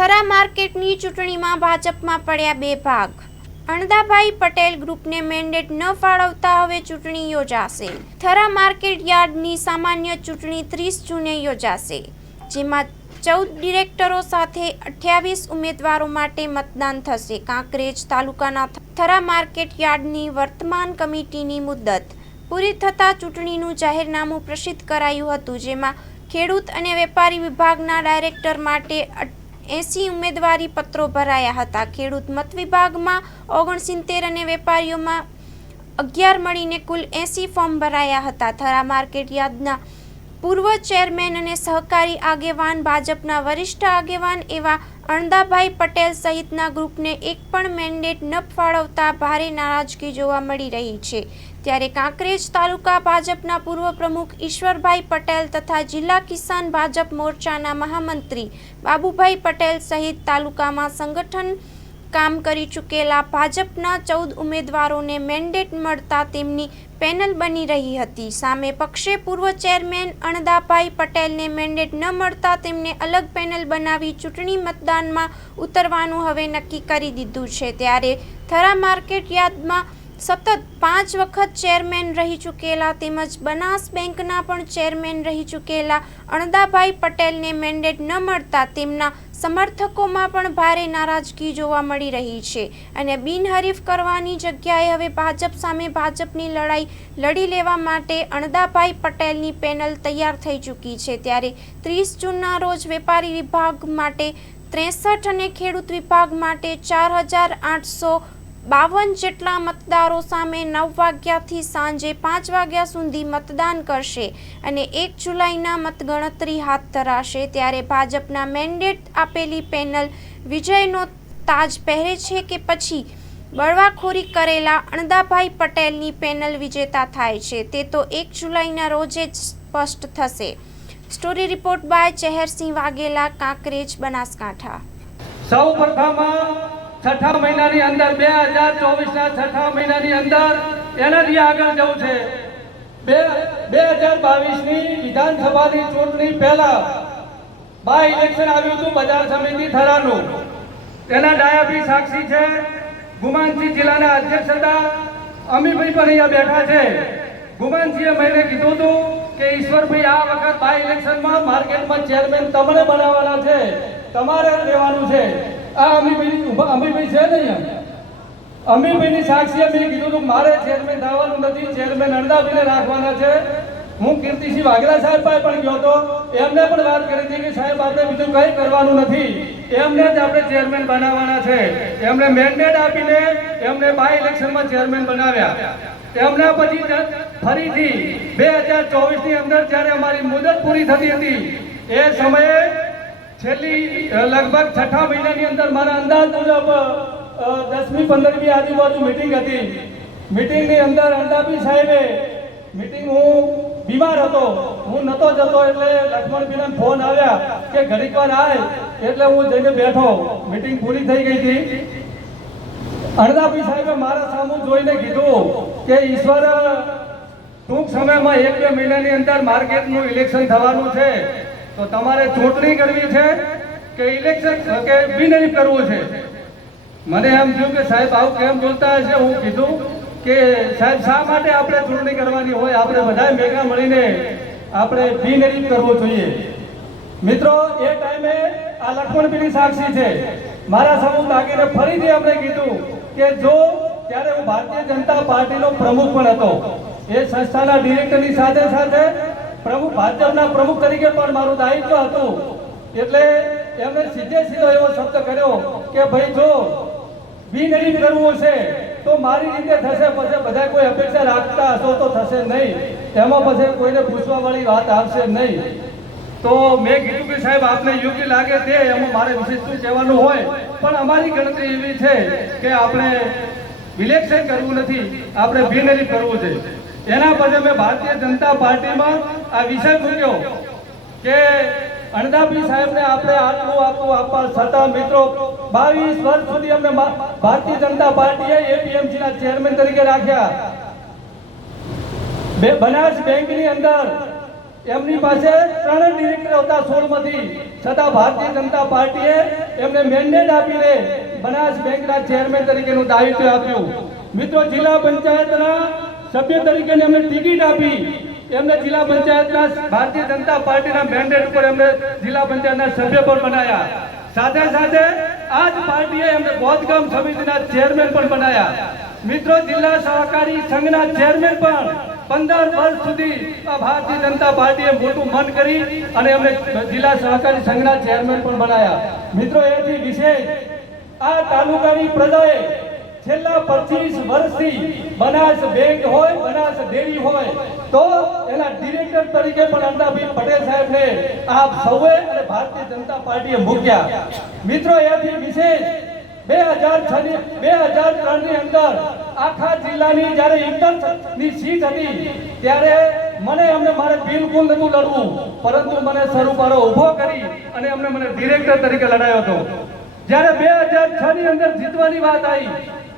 થરા માર્કેટની ચૂંટણીમાં ભાજપમાં પડ્યા બે ભાગ. અણદાભાઈ પટેલ ગ્રુપને મેન્ડેટ ન ફાળવતા હવે ચૂંટણી યોજાશે. થરા માર્કેટ યાર્ડની સામાન્ય ચૂંટણી ત્રીસ જૂને યોજાશે, જેમાં ચૌદ ડિરેક્ટરો સાથે અઠ્યાવીસ ઉમેદવારો માટે મતદાન થશે. કાંકરેજ તાલુકાના થરા માર્કેટ યાર્ડની વર્તમાન કમિટીની મુદ્દત પૂરી થતાં ચૂંટણીનું જાહેરનામું પ્રસિદ્ધ કરાયું હતું, જેમાં ખેડૂત અને વેપારી વિભાગના ડાયરેક્ટર માટે એંસી ઉમેદવારી પત્રો ભરાયા હતા. ખેડૂત મત વિભાગમાં ઓગણસિત્તેર અને વેપારીઓમાં અગિયાર મળીને કુલ એંસી ફોર્મ ભરાયા હતા. થરા માર્કેટ યાર્ડના પૂર્વ ચેરમેન અને સહકારી આગેવાન, ભાજપના વરિષ્ઠ આગેવાન એવા અણદાભાઈ પટેલ સહિતના ગ્રુપને એક પણ મેન્ડેટ ન ફાળવતા ભારે નારાજગી જોવા મળી રહી છે. ત્યારે કાંકરેજ તાલુકા ભાજપના પૂર્વ પ્રમુખ ઈશ્વરભાઈ પટેલ તથા જિલ્લા કિસાન ભાજપ મોરચાના મહામંત્રી બાબુભાઈ પટેલ સહિત તાલુકામાં સંગઠન કામ કરી ચૂકેલા ભાજપના ચૌદ ઉમેદવારોને મેન્ડેટ મળતા તેમની પેનલ બની રહી હતી. સામે પક્ષે પૂર્વ ચેરમેન અણદાભાઈ પટેલને મેન્ડેટ ન મળતા તેમને અલગ પેનલ બનાવી ચૂંટણી મતદાનમાં ઉતરવાનું હવે નક્કી કરી દીધું છે. ત્યારે થરા માર્કેટ યાર્ડમાં સતત પાંચ વખત ચેરમેન રહી ચૂકેલા તેમજ બનાસ બેંકના પણ ચેરમેન રહી ચૂકેલા અણદાભાઈ પટેલને મેન્ડેટ ન મળતા તેમના સમર્થકોમાં પણ ભારે નારાજગી જોવા મળી રહી છે અને બિનહરીફ કરવાની જગ્યાએ હવે ભાજપ સામે ભાજપની લડાઈ લડી લેવા માટે અણદાભાઈ પટેલની પેનલ તૈયાર થઈ ચૂકી છે. ત્યારે ત્રીસ જૂનના રોજ વેપારી વિભાગ માટે ત્રેસઠ અને ખેડૂત વિભાગ માટે ચાર હજાર આઠસો બાવન જેટલા મતદારો સામે નવ વાગ્યાથી સાંજે પાંચ વાગ્યા સુધી મતદાન કરશે અને એક જુલાઈના મતગણતરી હાથ ધરાશે. ત્યારે ભાજપના મેન્ડેટ આપેલી પેનલ વિજયનો તાજ પહેરે છે કે પછી બળવાખોરી કરેલા અણદાભાઈ પટેલની પેનલ વિજેતા થાય છે. તે તો એક જુલાઈના રોજે જ સ્પષ્ટ થશે. Story report by Chehersinh Vaghela, Kankrej, Banaskantha. સૌ છઠ્ઠા મહિનાની અંદર, બે હજાર ચોવીસના છઠ્ઠા મહિનાની અંદર એનાથી આગળ જવું છે. બે બે હજાર બાવીસની વિધાનસભાની ચૂંટણી પહેલા બાય ઇલેક્શન આવ્યું હતું બજાર સમિતિ થરાનું. તેના ડાયાબી સાક્ષી છે ગુમાનસિંહ જિલ્લાના અધ્યક્ષ હતા. અમીભાઈ પણ અહીંયા બેઠા છે. ગુમાનસિંહે મને કીધું હતું કે ઈશ્વરભાઈ, આ વખત બાય ઇલેક્શનમાં માર્કેટમાં ચેરમેન તમને બનાવવાના છે, તમારે રહેવાનું છે. આ અમીભાઈ ઊભા અમીભાઈ છે ને અહીંયા? અમીભાઈની સાક્ષીએ મેં કીધું હતું મારે ચેરમેન થવાનું નથી ચેરમેન અણદાભાઈને રાખવાના છે. હું કીર્તિસિંહ વાઘેલા સાહેબ પાસે પણ ગયો હતો. એમને પણ વાત કરી હતી કે સાહેબ, આપણે બીજું કંઈ કરવાનું નથી. એમને જ આપણે ચેરમેન બનાવવાના છે. એમને મેન્ડેટ આપીને એમને બાય ઇલેક્શનમાં ચેરમેન બનાવ્યા. એમના પછી ફરીથી બે હજાર ચોવીસની અંદર જ્યારે અમારી મુદત પૂરી થતી હતી, એ સમયે છેલ્લી લગભગ છઠ્ઠા મહિનાની અંદર મારા અંદાજ મુજબ દસમી, પંદરમી આજુબાજુ મિટિંગ હતી. મિટિંગની અંદર અંદાબી સાહેબે મિટિંગ હું બીમાર હતો. હું નતો જતો એટલે લક્ષ્મણભાઈને ફોન આવ્યા કે ઘડીક વાર આય એટલે હું જઈને બેઠો. મિટિંગ પૂરી થઈ ગઈ હતી. અણદાભી સાહેબે મારા સામું જોઈને કીધું કે ઈશ્વર, ટૂંક સમયમાં એક બે મહિનાની અંદર માર્કેટનું ઇલેક્શન થવાનું છે. તો તમારે ચૂંટણી કરવી છે કે ઇલેક્શન કે બિનહરીફ કરવું છે? મને એમ થયું કે સાહેબ, આવું કેમ બોલતા હશે? હું કીધું કે સાહેબ, શા માટે આપણે ચૂંટણી કરવાની હોય? આપણે બધાએ ભેગા મળીને આપણે બિનહરીફ કરવું જોઈએ. મિત્રો, એ ટાઈમે આ લક્ષ્મણબીની સાક્ષી છે. મારા સમૂહ લાગીને ફરીથી આપણે કીધું કે જો ત્યારે હું ભારતીય જનતા પાર્ટીનો પ્રમુખ પણ હતો. એ સંસ્થાના ડિરેક્ટરની સાથે સાથે પ્રમુખ ભાજપના પ્રમુખ તરીકે પણ મારું દાયિત્વ હતું. એટલે એમણે સીધે સીધો એવો શબ્દ કર્યો કે ભાઈ જો બિનહરીફ કરવું હશે તો મારી રીતે થશે, પછી બધા કોઈ અપેક્ષા રાખતા હશો તો થશે નહીં. એમાં પછી કોઈને પૂછવા વાળી વાત આવશે નહીં. તો મેં કીધું કે સાહેબ, આપને યોગ્ય લાગે તે એમાં મારે વિશેષ શું કહેવાનું હોય. પણ અમારી ગણતરી એવી છે કે આપણે ઇલેક્શન કરવું નથી, આપણે બિનરી કરવું છે. એના પછી મેં ભારતીય જનતા પાર્ટીમાં આ વિષય મૂક્યો કે અણદાભી સાહેબને આપણે આટલું આટલું આપવા છતાં મિત્રો બાવીસ વર્ષ સુધી અમને ભારતીય જનતા પાર્ટીએ એપીએમસી ના ચેરમેન તરીકે રાખ્યા. બનાસ બેંકની અંદર એમની પાસે ત્રણ ડિરેક્ટર હતા સોળમાંથી. છતાં ભારતીય જનતા પાર્ટીએ એમને મેન્ડેટ આપીને બનાસ બેંકના ચેરમેન તરીકેનું દાયિત્વ આપ્યું. મિત્રો, જિલ્લા પંચાયતના સભ્ય તરીકે અમે ટિકિટ આપી. એમને જિલ્લા પંચાયતના ભારતીય જનતા પાર્ટીના મેન્ડેટ ઉપર એમને જિલ્લા પંચાયતના સભ્ય પણ બનાયા. સાથે સાથે આ જ પાર્ટીએ એમને બોધગામ સમિતિના ચેરમેન પણ બનાયા. મિત્રો, જિલ્લા સહકારી સંઘના ચેરમેન પણ પંદર વર્ષ સુધી આ ભારતીય જનતા પાર્ટીએ મોટું મન કરી અને એમને જિલ્લા સહકારી સંઘના ચેરમેન પણ બનાયા. મિત્રો, એથી વિશેષ આ તાલુકાની પ્રજાએ છેલ્લા પચીસ વર્ષથી બનાસ બેંક હોય, બનાસ ડેરી હોય, તો એના ડિરેક્ટર તરીકે પણ અન્નાભાઈ પટેલ સાહેબને આપ સૌએ અને ભારતીય જનતા પાર્ટીએ મૂક્યા. મિત્રો, એથી વિશેષ બે હજાર છ ની બે હજાર ત્રણની અંદર આખા જિલ્લાની જ્યારે ઇન્ટર્નની સીટ હતી, ત્યારે મને અમને મારે બિલકુલ નતું લડવું, પરંતુ મને સરુપારો ઊભો કરી અને અમને મને ડિરેક્ટર તરીકે લડાયો હતો. જ્યારે બે હજાર છ ની અંદર જીતવાની વાત આવી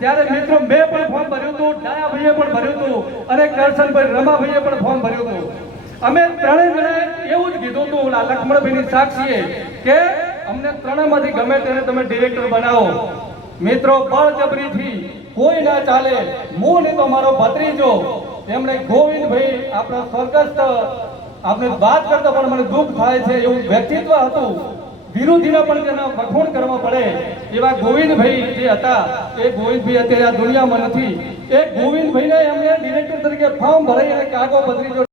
ત્યારે મિત્રો મેં પણ ફોર્મ ભર્યું હતું, ડાયાભાઈએ પણ ભર્યું હતું, અને કરશનભાઈ રમાભાઈએ પણ ફોર્મ ભર્યું હતું. અમે ત્રણેય જણાએ એવું જ કીધું હતું લક્ષ્મણભાઈની સાક્ષીએ કે અમને ત્રણેયમાંથી ગમે તેને તમે ડિરેક્ટર બનાવો. મિત્રો, બળજબરીથી કોઈ ના ચાલે હું ને તો મારો ભત્રીજો. એમણે ગોવિંદભાઈ આપણા સ્વર્ગસ્થ આપણે વાત કરતા પણ મને દુઃખ થાય છે એવું વ્યક્તિત્વ હતું. વિરોધીના પણ તેના વખોણ કરવા પડે. એવા ગોવિંદભાઈ જે હતા, એ ગોવિંદભાઈ અત્યારે આ દુનિયામાં નથી. એ ગોવિંદભાઈને એમને ડિરેક્ટર તરીકે ફોર્મ ભરાઈ અને કાગો બદલી